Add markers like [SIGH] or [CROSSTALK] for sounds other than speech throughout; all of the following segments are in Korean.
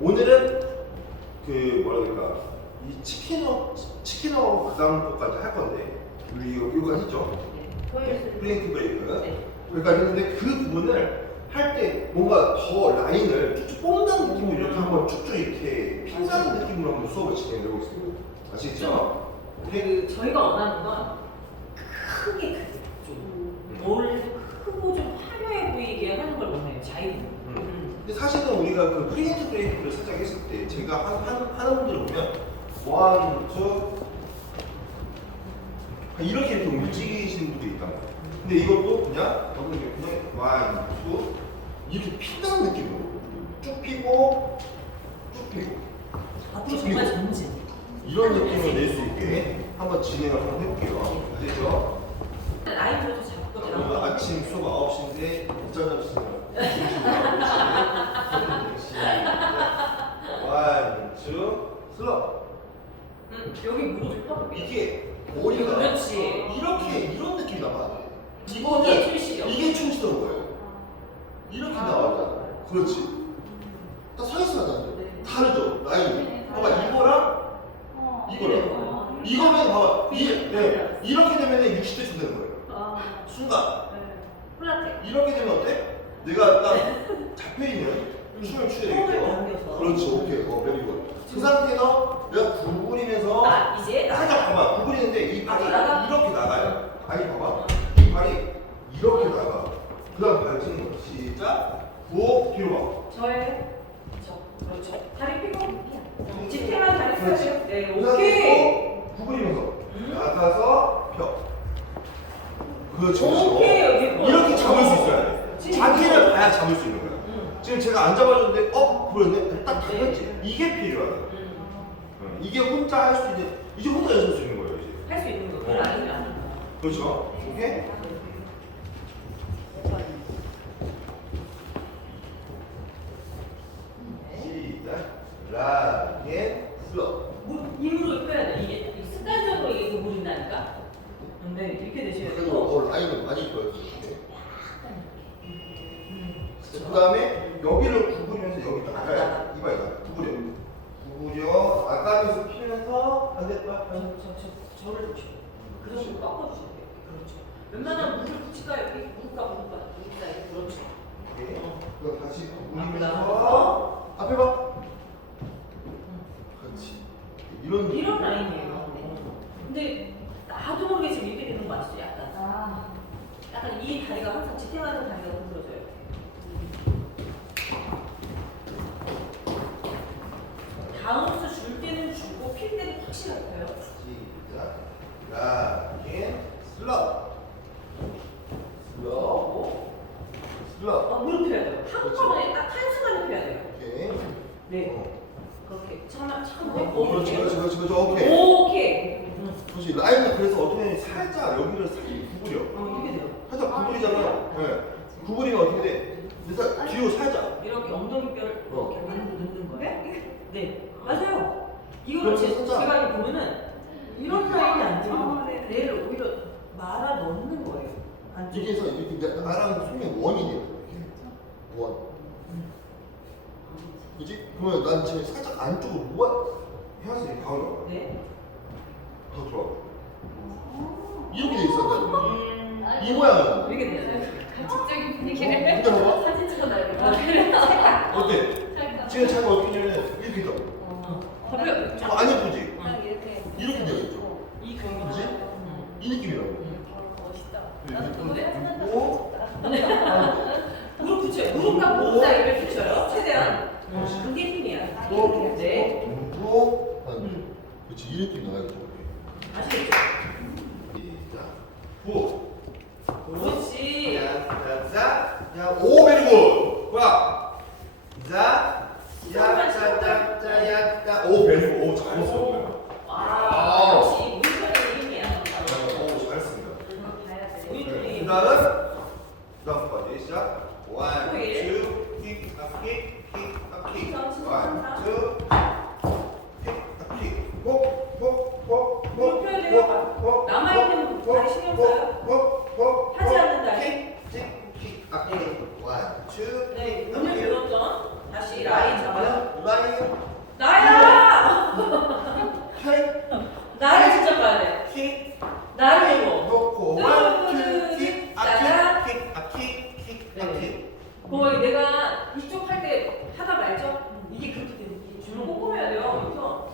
오늘은 그 뭐라 그럴까 이 치킨어 치킨어 그 다음 것까지 할 건데 우리 이거 이거 했죠? 프리엔트 브레이크 네. 그러니까 했는데 그 부분을 할 때 뭔가 더 라인을 쭉쭉 뽑는 느낌으로 이렇게 한번 쭉쭉 이렇게 핀다는 느낌으로 한번 수업을 진행해 보겠습니다. 아시겠죠? 그 저희가 원하는 건 크게 크게 좀뭘 크고 좀 화려해 보이게 하는 걸 원해요. 자유는. 음. 근데 사실은 우리가 그 프리엔트 브레이크를 살짝 했을 때 제가 한, 한, 하는 분들을 보면 원, 투 이렇게 이렇게 움직이시는 분들이 있단 말이에요. 근데 이것도 그냥 여기 그냥 원, 투 이렇게 핀다는 느낌으로 쭉 피고 쭉 피고 앞으로 정말 전진. 이런 느낌을 낼 수 있게 한번 진행을 한번 해볼게요. 아시죠? 라인으로 잡고 오늘 들어가고. 아침 수업 9시인데 늦잠 잤으면 원, 투, 슬럽 음, 여기 무릎을 펴고. 이게 머리가 그렇지. 이렇게 이런 느낌이 나와야 돼 이게 이거는 출시력. 이게 춤추던 거예요 이렇게 나와야 그렇지 딱 서있어야 돼 네. 다르죠 라인이 봐봐 이거랑 이 네. 이거는 봐봐 이, 네. 이렇게 되면 60대 춤 되는 거예요 아, 순간 네. 이렇게 되면 어때? 내가 딱 잡혀있는 춤을 추게 네. 음. 되겠죠. 그렇지 오케이 어 메리고 그 상태에서 내가 구부리면서 나 이제 나. 살짝 봐봐 구부리는데 이 발이 나가? 이렇게 나가요 아니 봐봐 이 발이 이렇게 나가 그 다음 발 치는 거 시작 오 뒤로 저의 저 그렇죠. 다리 펴고. 봐 지탱한 다리 그렇지. 펴세요. 네, 그 다음에 오케이. 또 구부리면서 음. 나가서 펴 그렇지 오케이. 이렇게 잡을 수 있어야 돼 진짜. 자기를 봐야 잡을 수 있는 거야 음. 지금 제가 안 잡아줬는데 어? 보였네? 딱 잡았지 네. 이게 필요하다 음. 어, 이게 혼자 할 수 있는 이제 혼자 연습할 수 있는 거예요 이제 할 수 있는 거. 그 어. 라인을 아는 거. 그렇죠? 오케이? 시작 라겐 슬로 무- 힘으로 펴야 돼. 이게 습관적으로 이게 구부린다니까. 근데 이렇게 되셔야 그래도 되고. 어, 라인을 많이 보여주세요 음. 그 다음에 여기를 구부리면서 여기 나가요 이봐요 구부려 구부려 나가면서 피면서 반대쪽 저, 저, 저, 저를 보시고. 그 정도 꺾어주셔야 돼요. 그렇죠. 붙일까 여기 무릎과 무릎 사이 그렇죠. 어. 그거 다시 구부리면서 나가서. 앞에 봐 그렇지 이런 이런 라인이에요. 근데 나도 모르게 지금 이렇게 되는 거 아시죠? 약간. 약간 이 다리가 항상 지탱하는 다리가 흔들어져요. 다음 수 줄 때는 주고 필 때는 확실하게 펴요. 시작 라 겐 슬로 슬로 슬로 어, 무릎 펴야 돼요. 한꺼번에 딱 한 순간에 펴야 돼요. 오케이 네. 어. 그렇게 참아 참. 어, 그렇지 그렇지 그렇지 그렇지 오케이 오케이. 응. 그렇지 라인은 그래서 어떻게 하냐면 살짝 여기를 살짝 구부려 어, 이렇게 돼요. 살짝 구부리잖아요 네. 구부리면 어떻게 돼? 그래서 뒤로 살짝 이렇게 엉덩이뼈를 어. 이렇게 많이 넣는 거예요. 네, 맞아요. 이거를 제, 진짜. 제가 이렇게 보면은 이런 라인이 안 돼요. 뇌를 오히려 말아 넣는 거예요. 여기에서 이렇게 내- 나랑 손이 원이 돼요. 이렇게 원. 그지? 그러면 난 지금 살짝 안쪽으로 모아. 해야지 이렇게 가로. 네. 더 들어가 이렇게 돼 있었다 음, 이 모양은. 이렇게 돼요. 가축적인 어? 분위기를 근데 봐봐 사진 찍어놔야 돼. 어때? 찰칵. 지금 잘 어떻게 되냐면 이렇게 돼 어. 봐봐요. 어, 안 예쁘지? 딱 이렇게. 이렇게 되어 있죠 이 근육이 그지? 음. 이 느낌이라고 어, 멋있다. 네, 나도 네. 노래 하나 오. 무릎 붙여요. 무릎과 무릎 사이를 붙여요. 최대한. 음, 그게 힘이야. 또 네. 또 한. 음. 그렇지 이 느낌 나야죠 아시겠죠? 시작 구 그렇지. 자, 야, 오, 베리굿. 와. 자, 야, 자, 자, 자, 야, 자. 오, 베리굿. 오, 잘했어. 와, 역시 물건의 힘이야. 오, 잘했습니다. 이거 봐야 돼. 우리 네, 둘이 그 다음은 그 다음까지 시작. 원, 투, 일. 킥, 아, 킥, 킥, 아, 킥. 삼, 원, 삼, 투, 킥, 아, 킥. 복, 복, 복, 복, 무릎 펴야 돼요. 복, 복, 남아있는 복, 다리 신경 복, 써요. 복, 복, 하지 복, 않는 다리. 킥, 킥, 킥, 아, 킥. 원, 투, 네, 킥, 오늘 킥. 배웠던 다시 라인 잡아요. 라인 나야! 킥, 나를 진짜 봐야 돼. 킥, 나를 이거. 놓고 뚜, 원, 투, 뚜, 킥, 짜잔. 아, 킥, 킥, 아, 킥, 킥, 아, 네. 킥. 그거 내가 이쪽 할 때 하다 말죠? 이게 그렇게 되는 게 줄을 꼼꼼해야 돼요. 그래서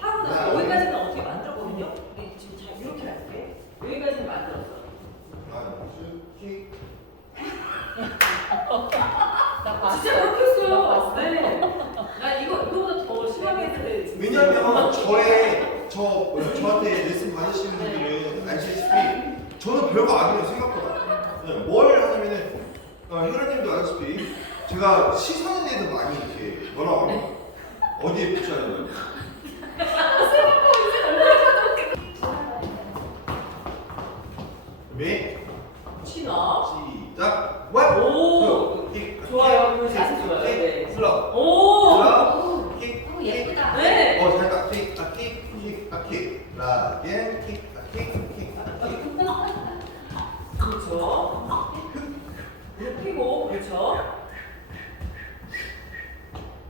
하고 나서 여기까지는 어떻게 만들었거든요? 근데 지금 잘 이렇게 할게. 여기까지는 만들었어. 원, 투, 킥. 진짜 그렇게 했어요. 네. 나 이거 이거보다 더 심하게 했는데. 왜냐면 저의 저 저한테 레슨 받으시는 분들은 아시다시피 저는 별거 아니에요 생각보다 네, 뭘 하냐면은 어, 혈연님도 아시다시피 제가 시선에 대해서 많이 이렇게 뭐라고 어디에 되나 준비 치나. 시작 원 오. 투, 킥, 좋아요. 킥, 그 자세 킥, 좋아요. 킥, 네. 슬럽 오. 슬럽 킥 어, 예쁘다. 네. 어 잘했다 킥, 아, 킥, 킥, 아, 킥 라겐 킥, 아, 킥, 킥, 아, 킥 그렇죠. 눕히고 그렇죠.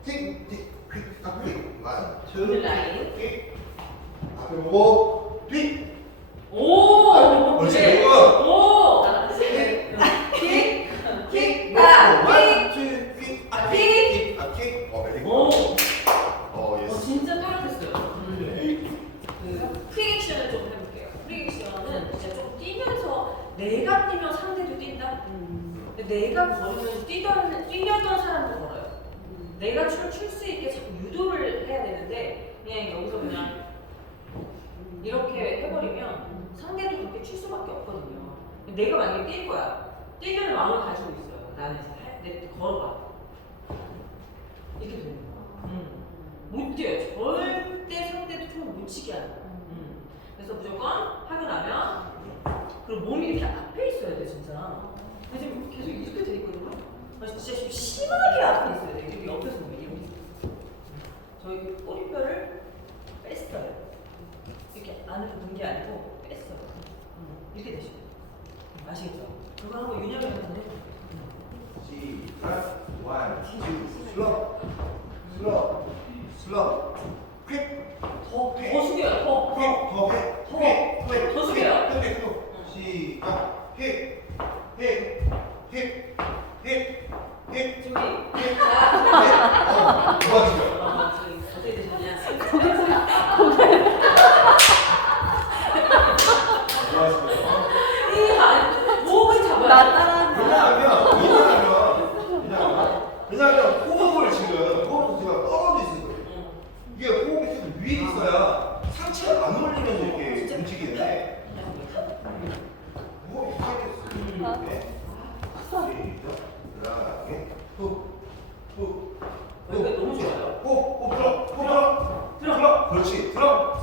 킥, 킥, 킥, 아, 킥 원, 투, 라인. 킥 앞으로 보고 뒤 오. 아이고, 옳지, 네. 이거. 오. 킥, 킥. 킥. 원, 아. 킥. 투, 킥, 아, 킥. 킥, 아, 킥 어, 베리 굿. 오. 어, 어, 예스 진짜 또렷했어요. 음. 네. 그 프리액션을 좀 해볼게요. 프리액션은 진짜 좀 뛰면서 내가 뛰면 상대도 뛴다. 근데 내가 걸으면 뛰던 뛰려던 사람도 걸어요. 내가 춤을 출수 있게 자꾸 유도를 해야 되는데 그냥 여기서 그냥 이렇게 해버리면 상대도 그렇게 출 수밖에 없거든요. 내가 만약에 뛸 거야. 뛰려는 마음을 가지고 있어요. 나는 내 걸어봐. 이렇게 되는 거야. 음. 못 뛰어요. 절대 상대도 춤을 못 치게 하는 거야. 음. 그래서 무조건 하고 나면 그리고 몸이 이렇게 앞에 있어야 돼 진짜. 근데 지금 계속 이렇게 돼 있거든요. 나 진짜 좀 심하게 앞에 있어야 돼. 여기 옆에서 보면 이렇게. 저희 꼬리뼈를 뺐어요. 이렇게 안으로 넣은 게 아니고 뺐어요. 음. 이렇게. 아시겠죠? 그거 한번 윤영이 한번 해볼게요. 시작 원, 투, 슬럽 슬럽 슬럽 퀵 더, 더 숙여요. 더, 퀵, 더. 더 해, 더. 퀵, 퀵, 더 퀵, 숙여요. 퀵, 퀵, 퀵. 시작 퀵, 퀵, 퀵, 퀵, 퀵, 준비. 퀵. 자. 네. 어, 좋아지죠? 아, 저희 어떻게 되셨냐? 좋아지죠? 이 안, 목을 잡아야 돼. 왜냐하면, 왜냐하면, 왜냐하면, 왜냐하면 호흡을 지금, 호흡 제가 떨어져 있는 거예요. 응. 이게 호흡이 계속 위에 있어야 상체가 안 올리면서 이렇게 움직이는데, 호흡이 살겠어. 네. 시작. 그다음에 후, 후, 이거 너무 좋아요. 호, 호 들어, 호 들어, 들어. 들어, 그렇지, 들어,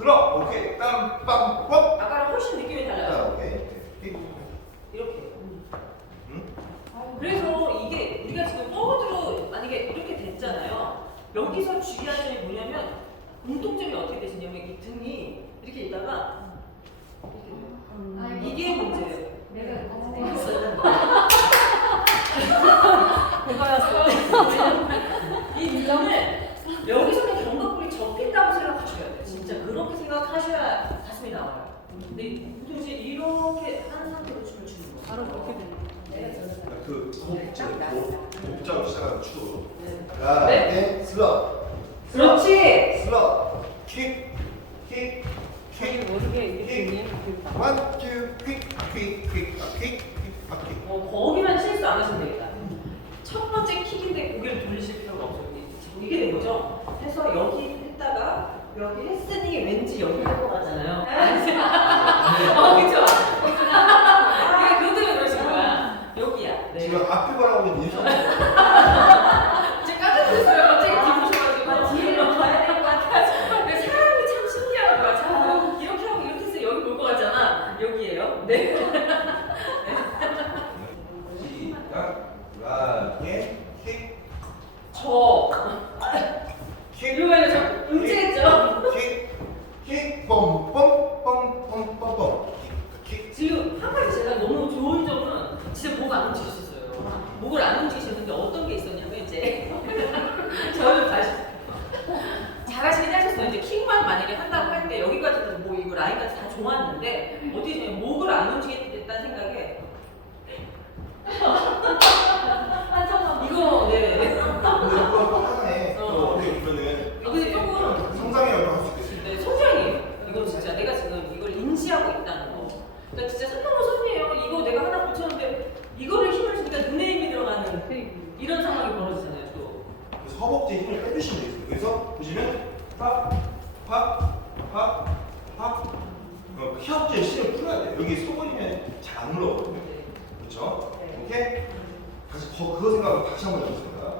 들어, 오케이, 땀, 빰, 빰. 아까랑 훨씬 느낌이 자, 달라요. 오케이, 오케이. 이렇게. 응? 그래서 이게 우리가 지금 포워드로 만약에 이렇게 됐잖아요. 여기서 주의할 점이 뭐냐면 공통점이 어떻게 되시냐면 이 등이 이렇게 있다가 이렇게 돼요. 이게 문제예요. 내가 이 [LAUGHS] [LAUGHS] 등을 여기서는 견갑골이 접힌다고 생각하셔야 돼요. 진짜 그렇게 생각하셔야 가슴이 나와요. 근데 보통 이제 이렇게 한 상태로 춤을 추는 거예요. 바로 그렇게 되는 거예요. 그 호흡, 호흡자로 시작하는 추. 네. 그다음에 슬럽, 그렇지. 슬럽, 킥, 킥, 킥. 모르게 이렇게 킥. 그냥 원, 투, 퀵, 퀵, 퀵, 아, 퀵, 퀵, 아, 퀵. 어, 거기만 실수 안 하시면 되겠다. 첫 번째 킥인데 고개를 돌리실 필요가 없어요. 이게- 이게 된 거죠? 해서 여기 했다가 여기 했으니 왠지 여기 할 것 같잖아요. 어, 그쵸? 이게 그것 때문에 그러신 거야. 여기야. 네. 지금 앞에 바라보고 있는 인상. 제가 깜짝 놀랐어요. 갑자기 기분셔가지고. 아, 뒤를 봐야 될 것 같아가지고. 근데 사람이 참 신기한 거야. 자, 이렇게 하고 이렇게 해서 여기 볼 것 같잖아. 여기에요. 네. 시작. 라게, 킥, 저. 킥, 이거 저 음치했죠? 킥, 킥, 봄. 만약에 한다고 할 때 여기까지도 뭐 이거 라인까지 다 좋았는데 어떻게 되냐면 목을 안 움직이겠다는 생각에 이거 네. 어. 어떻게 보면은 아, 근데 조금 성장이라고 할 수 있겠어요. 네, 성장이에요. 이거 진짜 내가 지금 이걸 인지하고 있다는 거. 그러니까 진짜 선동호 선이에요. 이거 내가 하나 붙였는데 이거를 힘을 주니까 눈에 힘이 들어가는 이런 상황이 벌어지잖아요. 또. 그래서 허벅지에 힘을 빼주시면 되겠어요. 그래서 보시면 팍, 팍, 팍, 팍. 어, 허벅지에 힘을 풀어야 돼요. 여기 소근이면 잘안 물어거든요. 그렇죠? 오케이? 다시 거, 그거 생각하고 다시 한번 해보겠습니다.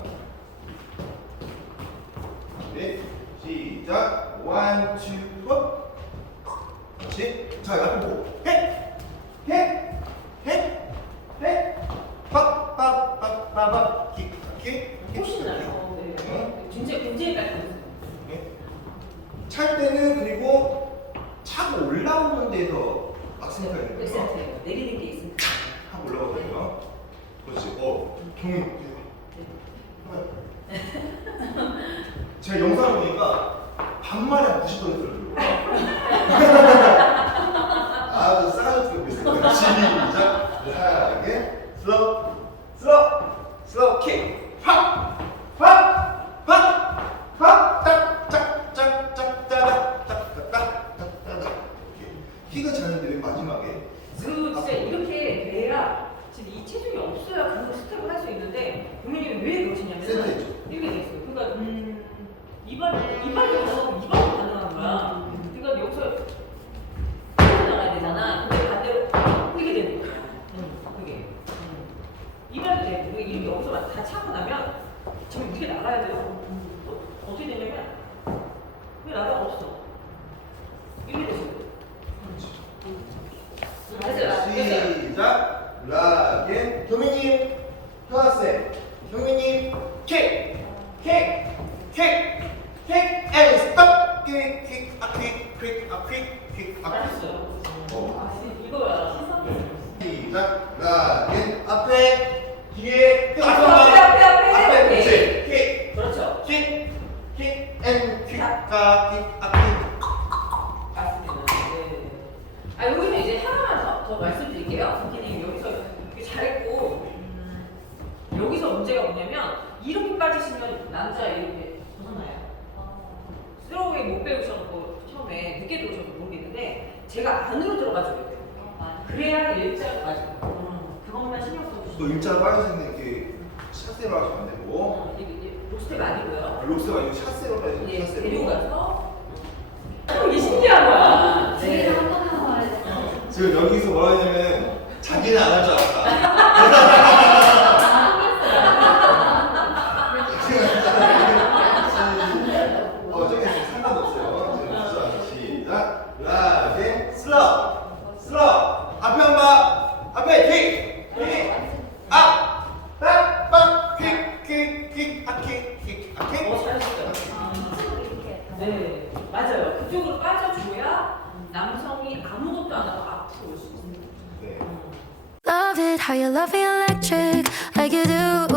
네, 시작. 원, 투, 원. 그렇지? 자, 앞에 보고. 따라붙고 있습니다. 시작. 하게 슬롭, 슬롭, 슬롭 킥. quick, quick, quick, and stop. quick, quick, a quick, quick, a quick, quick, a quick. 어. 이거야. 시작. 하나, 둘, 앞에, 뒤에, 앞에, 앞에, 앞에, 앞에, 앞에, 앞에, 그렇지. quick, 그렇죠. quick, quick, and quick, a quick, a quick. 맞습니다. 네. 아, 여기는 이제 하나만 더, 더 말씀드릴게요. 선생님, 여기서 이렇게 잘했고, 여기서 문제가 뭐냐면, 이렇게 빠지시면 남자 이렇게 벗어나요. 스로우에 못 배우셔서 처음에 늦게 들어오셔서 모르겠는데 제가 안으로 들어가줘야 돼요. 그래야 일자가 맞아요. 음, 그것만 신경 또 써주시면 일자 빨간색은 이렇게 샷세로 하시면 안 되고 어, 이게, 이게 로스텝 아니고요. 록스가 아니고 샷세로 해야죠 예, 샷세로 데리고 가서 이게 신기한 거야. 집에서 네. 한번 하고 와야 돼. 지금 여기서 뭐라 하냐면 자기는 안 할 줄 알았다 그쪽으로 빠져줘야 남성이 아무것도 안 하고 앞으로 올 수 있어요. 네. Love it how you love me electric like you do.